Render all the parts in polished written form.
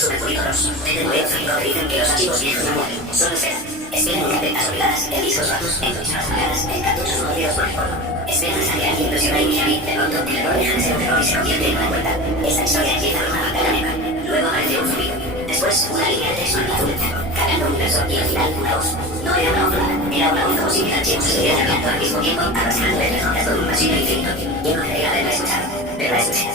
resumen bonito 2. Desde Moret Frío te dicen que los archivos viejos no mueren, solo esperan. Esperan en carpetas olvidadas, en discos rotos, en consolas olvidadas, en cartuchos no olvidados por el polvo. Esperan a que alguien presiona inicialmente, de pronto el error deja de ser un error y se convierte en una vuelta. Esta historia empieza con una pantalla negra. Luego aparece un zumbido. Después, una línea de texto en azul cargando un verso y al final una voz. No era una voz plana, era una voz como si mis archivos se estuvieran hablando al mismo tiempo, arrastrando letras juntas con un pasillo infinito, lleno de haberla escuchado. Pero la escuché.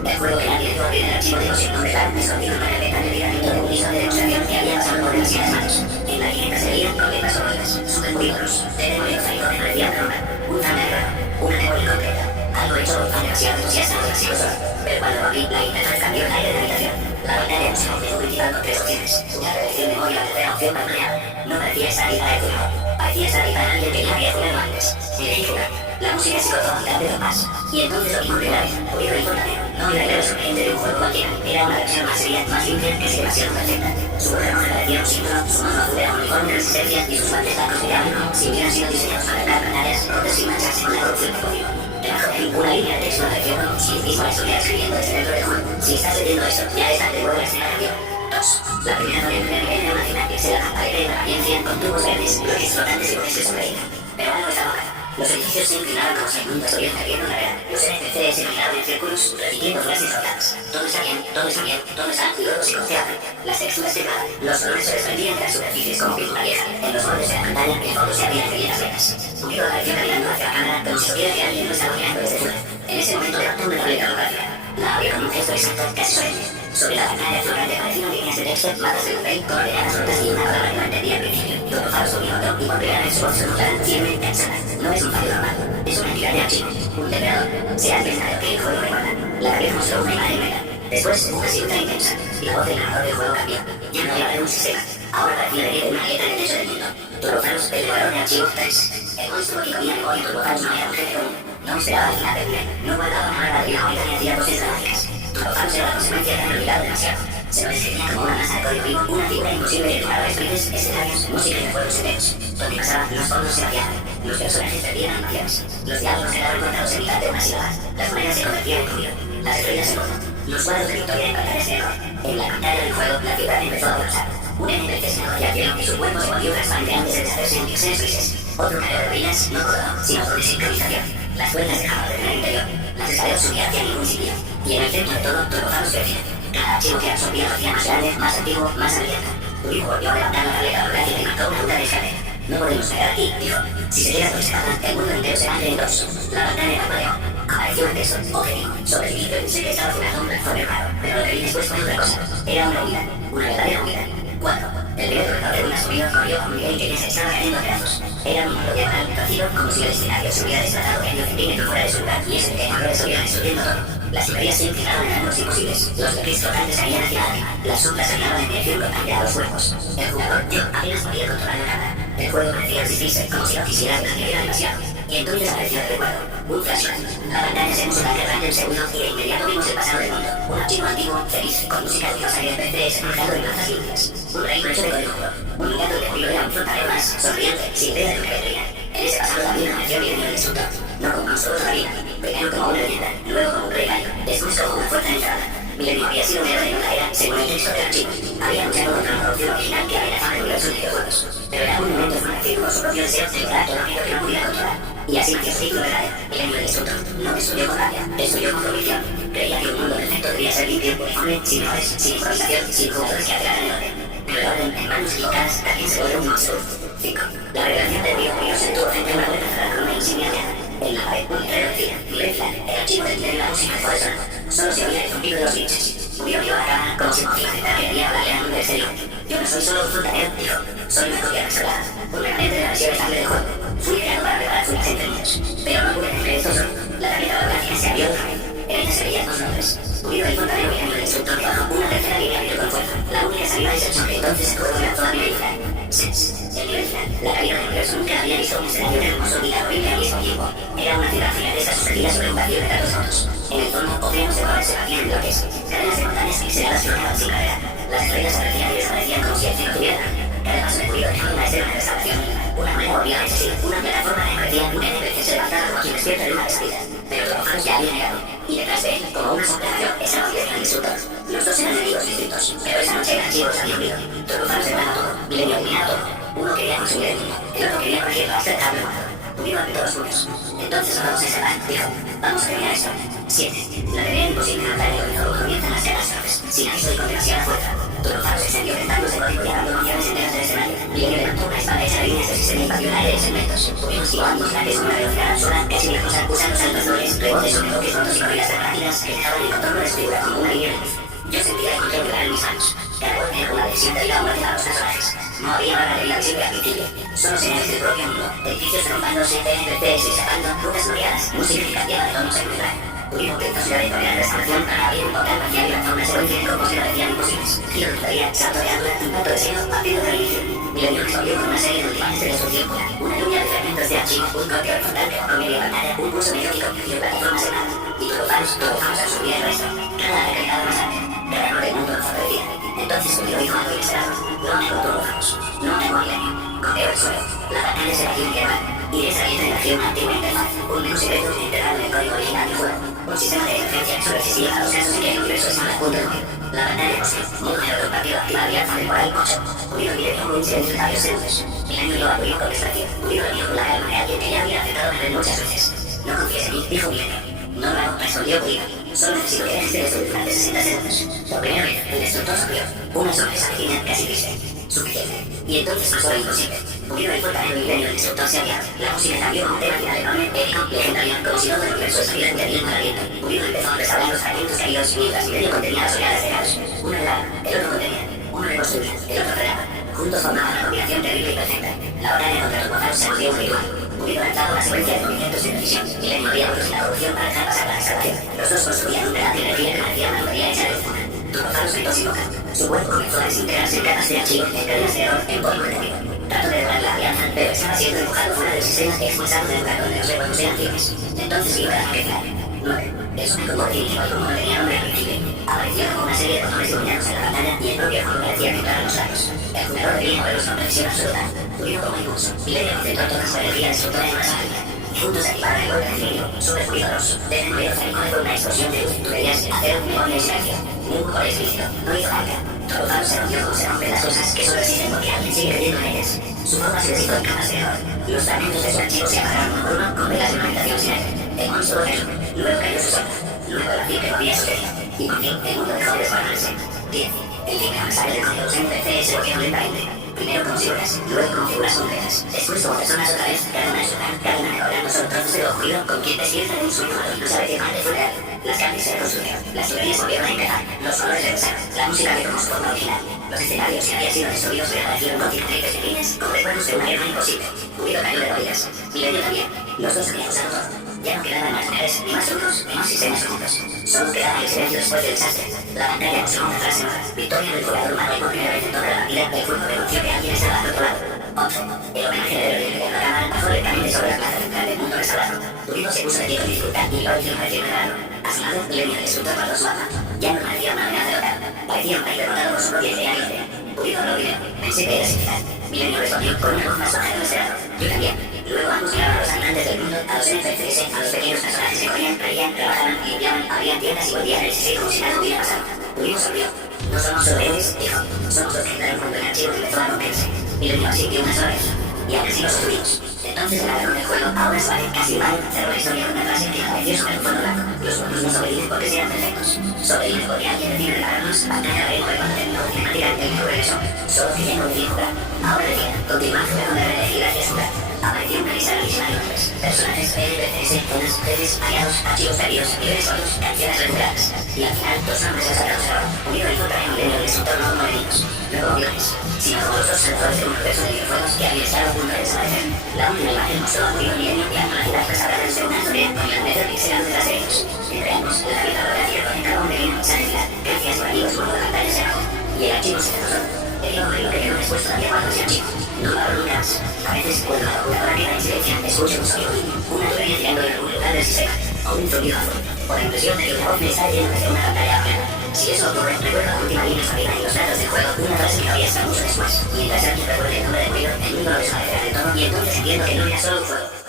El juego que nadie dio abrir el archivo de los nombre claro, escondido en una carpeta de tiramiento de un disco de demostración que había pasado por demasiadas manos. En la etiqueta se veían problemas o ruedas, superpoligonos, desde modelos a que parecía una broma, un thumbnail raro, una memoria incompleta, algo hecho con demasiado entusiasmo o demasiado solo. Pero cuando abrí, la interfaz cambió el aire de la habitación. La pantalla de música aumentó principal con 3 opciones. Una reproducción de memoria, la tercera opción para planear. No parecía estar ahí para el juego. Parecía estar ahí para alguien que ya había jugado antes. Elegí jugar. La música se cortó a mitad de dos más. Y entonces lo vi por primera vez. Oído informe. No era el sorprendente de un juego cualquiera. Era una versión más seria, más simple, casi demasiado perfecta. Su cuerpo rojo parecía un símbolo, su mano azul era un uniforme de resistencia y sus guantes blancos brillaban como si hubieran sido diseñados para arrancar pantallas rotas sin mancharse con la corrupción de código. Debajo de él, una línea de texto apareció como si el mismo la estuviera escribiendo desde dentro del juego. Si estás leyendo esto, ya estás de nuevo en la escena de acción. 2. La primera novia era una cena pixelada, pared de apariencia con tubos verdes, bloques flotantes y voces sobre. Pero algo estaba mal. Los edificios se inclinaban como si el mundo estuviera cayendo en la verdad. Los NPCs se inclinaban en círculos, repitiendo frases rotadas. Todo está bien, todo está bien, todo está, y luego se conceaban. Las texturas temblaban, los colores se desprendían de las superficies como pintura vieja. En los bordes de la pantalla, el fondo se abrían pequeñas venas. Un giro apareció caminando hacia la cámara como si supiera que alguien lo estaba mirando desde fuera. En ese momento levantó una tableta holográfica. La abrió con un gesto exacto, casi solemne. Sobre la pantalla flotante aparecieron líneas de texto, mapas de papel, coordenadas rotas y una palabra que no entendía al principio. Todo falso y otro, y por primera vez su voz sonora firme, cansada. No es un fallo normal, es una entidad de archivo, un depredador. Se ha pensado que el juego recuerda. La cabeza mostró una imagen negra. Después, una silueta intensa, y la voz del narrador del juego cambió. Ya no era de un sistema, ahora parecía venir de una letra en el techo del mundo. Turbozanos, el devorador de archivos 3. El monstruo que comía memoria Turbozanos no era un jefe común. No esperaba al final del nivel, no guardaba nada de la única ni hacía cosas dramáticas. Turbozanos era la consecuencia de haber olvidado demasiado. Se lo describía como una masa de código vivo, una figura imposible de dibujar a escribes, escenarios, música y juegos enteros. Donde pasaban, los fondos se vaciaban, los personajes perdían animaciones, los diálogos quedaban cortados en mitad de una sílaba, las monedas se convertían en ruido, las estrellas en polvo, los cuadros de victoria en pantallas de error. En la pantalla del juego, la ciudad empezó a colapsar. Un NPC se negociación y su cuerpo se volvió transparente antes de deshacerse en píxeles grises. Otro careo de ruinas, no colorado, sino por desincronización. Las puertas dejaban de tener interior, las escaleras subían hacia ningún sitio. Y en el centro de todo, Turbozanos crecía. Cada archivo que absorbía lo hacía más grande, más antiguo, más abierto. Tu hijo volvió a levantar la tableta holográfica y marcó una ruta de escalera. No podemos quedar aquí, dijo. Si se queda por esta path, el mundo entero se va en dos. La pantalla parpadeó. Apareció un texto, objetivo, sobrevivido. Pensé que estaba fumando un platformer raro, pero lo que vi después fue otra cosa. Era una unidad, una verdadera unidad. 4. El primer corredor de una subida corrió a un nivel que ya se estaba cayendo a pedazos. Era un mundo diagonal, torcido, como si el escenario se hubiera desplazado medio centímetro fuera de su lugar y ese pequeño error estuviera destruyendo todo. Las librerías se inclinaban en ángulos imposibles, los bloques flotantes caían hacia arriba, las sombras salían en dirección contraria a los cuerpos. El jugador, yo, apenas podía controlar la cámara. El juego parecía resistirse, como si no quisiera que era demasiado. Y entonces apareció el recuerdo, un flashback. La pantalla se puso tan errante un segundo y de inmediato vimos el pasado del mundo. Un archivo antiguo, feliz, con música ruidosa y NPCs cruzando en lanzas limpias. Un reino hecho de código puro. Un gato de ruido era un frontalero más, sonriente, sin idea de lo que vendría. En ese pasado también apareció mi el destructor. No como monstruo de la vida, primero como una leyenda, luego como un precario, después como una fuerza entrada. Milenio había sido un héroe de nunca era, según el texto del archivo. Había luchado contra una producción original que amenazaba el universo de videojuegos. Pero en algún momento fue nacido con su propio deseo de lograr todo aquello que no pudiera controlar. Y así nació su ciclo verdadero, Milenio el destructor. No destruyó con rabia, destruyó con convicción. Creía que un mundo perfecto debía ser limpio, uniforme, sin errores, sin improvisación, sin jugadores que alteraran el orden. Pero el orden, en manos equivocadas, también se vuelve un monstruo. 5. La revelación del videojuego se detuvo frente a una puerta cerrada con una insignia negra. En la pared, un letrero decía, nivel final, el archivo del nivel de la música fue sonando. Solo se oía el zumbido de los bichos. Murió a la cámara como si podía aceptar que debía hablarle al mundo exterior. Yo no soy solo un fontanero, dijo. Soy una copia restaurada. Un remanente de la versión estable del juego. Fui creado para reparar fugas entre niños. Pero no pude hacer esto solo. La tarjeta holográfica se abrió otra vez. En ella se veían dos nombres. Murió el fontanero y el destructor debajo. Una tercera línea abrió con fuerza. La única salida es el choque. Entonces el juego lanzó a nivel final. 6. El nivel final. La caída del universo nunca había visto un escenario tan hermoso y tan horrible al mismo tiempo. Era una ciudad gigantesca suspendida sobre un vacío de datos fotos. En el fondo, océanos de colores se batían en bloques. Cadenas de montañas pixeladas flotaban sin gravedad. Las estrellas aparecían y desaparecían como si el cielo tuviera. Cada paso de pulido dejaba una escena de restauración. Una moneda volvía a existir. Una plataforma de parecía un NPC se levantaba como quien despierta de una pesadilla. Pero Trogofaros ya había negado. Y detrás de él, como una sombra, estaba Milenio el instructor. Los dos eran enemigos distintos, pero esa noche el archivo se había unido. Trogofaros derrama todo, Milenio eliminaba todo. Uno quería consumir el mundo, el otro quería corregirlo hasta dejarlo muerto. Unido ante todos juntos. Entonces nos vamos a encerrar, dijo. Vamos a terminar esto. 7. La tarea imposible de matar el organizador comienzan las catástrofes. Sin aviso y con demasiada fuerza. Trogofaros extendió tentáculos de código y arrancó nociones enteras del escenario. Milenio levantó una espada hecha de líneas del sistema y partió el aire en segmentos. Tuvimos ambos ataques con una velocidad absurda, casi milagrosa, usando saltos dobles, rebotes sobre bloques rotos y corridas tan rápidas que dejaban el contorno de su figura como una línea de luz. Yo sentía el control quebrar en mis manos. Cada golpe era una versión de vida o muerte a los personajes. No había barra de vida visible al principio. Solo señales del propio mundo. Edificios derrumbándose, NPCs escapando, rutas bloqueadas, música que cambiaba de tono secular. Tuvimos intentos de retornar la restauración para abrir un portal parcial y lanzar una secuencia de combos que parecían imposibles. Giro de tubería, salto de ángulo, impacto de seno, partido de inicio. Milenio respondió con una serie de ultimates de destrucción pura. Una lluvia de fragmentos de archivo, un golpe horizontal que rompió media pantalla, un pulso melódico y una plataforma separada. Y Trogofaros absorbía el resto. Cada ataque quedaba más alto. Cada error del mundo desaparecía. Entonces Julio dijo algo inesperado. No tengo Trogofaros. No tengo Milenio. Copió el suelo. La pantalla se batió integral. Y esa vieja energía una antigua interfaz. Un menú secreto integrado en el código original del juego. Un sistema de emergencia que solo existía a los casos en que el universo estaba a punto de morir. La pantalla posee modo neurocompatible activa alianza temporal 8. Unido Milenio con un silencio de varios segundos. Milenio lo apoyó con desprecio. Unido lo vio con la calma de alguien que ya había aceptado perder muchas veces. No confíes en mí, dijo Milenio. No lo hago, respondió Pulido. Solo necesito que dejes de destruir durante 60 segundos. Por primera vez, el destructor sonrió. Una sonrisa pequeña, casi triste. Suficiente. Y entonces pasó lo imposible. Pulido el portal de Milenio, el destructor se había. La música cambió como tema final enorme, épico, legendario, como si todo el universo estuviera interviniendo al aliento. Pulido empezó a restaurar los fragmentos caídos mientras Milenio contenía las oleadas de caos. Uno helaba, el otro contenía. Uno reconstruía, el otro frenaba. Juntos formaban una combinación terrible y perfecta. La batalla contra Trogofaros se volvió un ritual. Pulido lanzaba una secuencia de movimientos de precisión. Milenio había puesto la evolución para dejar pasar la restauración. Los dos construían un pedazo de energía que parecía una tubería hecha de luna. Trogofaros gritó sin boca. Su cuerpo comenzó a desintegrarse en capas de archivo, en cadenas de error, en polvo negativo. Trató de devorar la alianza, pero estaba siendo empujado fuera del sistema expulsado del lugar donde los recuerdos eran firmes. Entonces vio el ataque final. 9. El sonido como definitivo y como no tenía nombre al principio. Apareció como una serie de botones iluminados en la pantalla y el propio juego parecía temblar a los lados. El jugador debía moverlos con precisión absoluta. Tuvieron como impulso. Milenio concentró toda su energía destructora en una sola línea. Juntos activaron el golpe definitivo. Super fluidos. Desde el medio fabricó de una explosión de luz, tuberías, acero, memoria y silencio. Ningún color explícito. No hizo falta. Trogofaros se rompió como se rompen las cosas que solo existen porque alguien sigue creyendo en ellas. Su forma se deshizo en capas de error. Los fragmentos de su archivo se apagaron uno por uno con velas de una habitación sin aire. El monstruo cayó. Luego cayó su sombra. Luego la piel que había sucedido. Y por fin el mundo dejó de desmoronarse. 10. El fin de mensaje del código NPC se volvió lentamente. Primero como figuras, luego como figuras complejas. Después como personas otra vez, cada una en su lugar, cada una recordando solo trozos de lo ocurrido con quien despierta de un sueño malo y no sabe qué parte fue real. Las carnes se reconstruyeron, las tuberías volvieron a empezar, los colores regresaron, la música retomó su forma original. Los escenarios que habían sido destruidos reaparecieron con cicatrices pequeñas, como recuerdos de una guerra imposible. Pulido cayó de rodillas. Milenio también. Los dos habían usado todo. Ya no quedaban más mujeres, ni más trucos, ni más sistemas juntos. Solo quedaba el silencio después del desastre. La pantalla mostró una frase nueva. Victoria del jugador humano y por primera vez en toda la partida, el juego denunció que alguien estaba al otro lado. 11. El homenaje de Berlín de la cámara bajó lentamente sobre la plaza central del mundo restaurado. Pulido se puso de pie con dificultad y la origen pareció raro. A su lado, Milenio el destructor guardó su arma. Ya no parecía una amenaza local. Parecía un país derrotado por su propia idea libre. Pulido lo vio. Pensé que era similar. Milenio respondió con una voz más baja de lo esperado. Yo también. Luego ambos miraban a los habitantes del mundo, a los NPCs, a los pequeños personajes que corrían, reían, trabajaban, limpiaban, abrían tiendas y volvían el sistema como si nada hubiera pasado. Pulido sonrió. No somos solo héroes, dijo. Somos los que entraron cuando el archivo empezó a romperse. Milenio asistió una sola vez. Y aún así lo sostuvimos. Entonces el ladrón del juego, ahora es vale, casi humano, cerró la historia con una frase que apareció sobre un fondo blanco. Los humanos no sobreviven porque sean perfectos. Sobreviven porque alguien decide regalarnos batalla de juego cuando terminó de tirar el juego regresó. Solo que ya no decide jugar. Ahora decía, continuar jugando de verdad y gracias a jugar. Apareció una lista larguísima de nombres. Personajes, NPCs, zonas, jefes, aliados, archivos perdidos, niveles solos, canciones recuperadas. Y al final, dos nombres destacados a Unido y contra el Milenio del destructor no como enemigos. No como villanes, sino como los dos salvadores de un universo de videojuegos que había estado a punto de desaparecer. La última imagen mostró a Unido Milenio guiando la ciudad restaurada en una historia con el medio pixelado detrás de ellos. Entre ambos, la habitadora cielo conectaba un pequeño mensaje final. Gracias por amigos, por la pantalla se bajó. Y el archivo se cerró. El hombre lo que quedó después todavía guardó ese archivo. No lo abro nunca más. A veces, cuando la computadora queda en silencio, escucho un sonido. Una tubería girando en algún lugar del sistema. O un zumbido azul. O la impresión de que una voz me está leyendo desde una pantalla afuera. Si eso ocurre, recuerdo la última línea salida en los datos del juego, una frase que había hasta mucho después. Mientras alguien recuerde el nombre del ruido, el mundo lo desaparecerá de todo y entonces entiendo que no era solo un juego.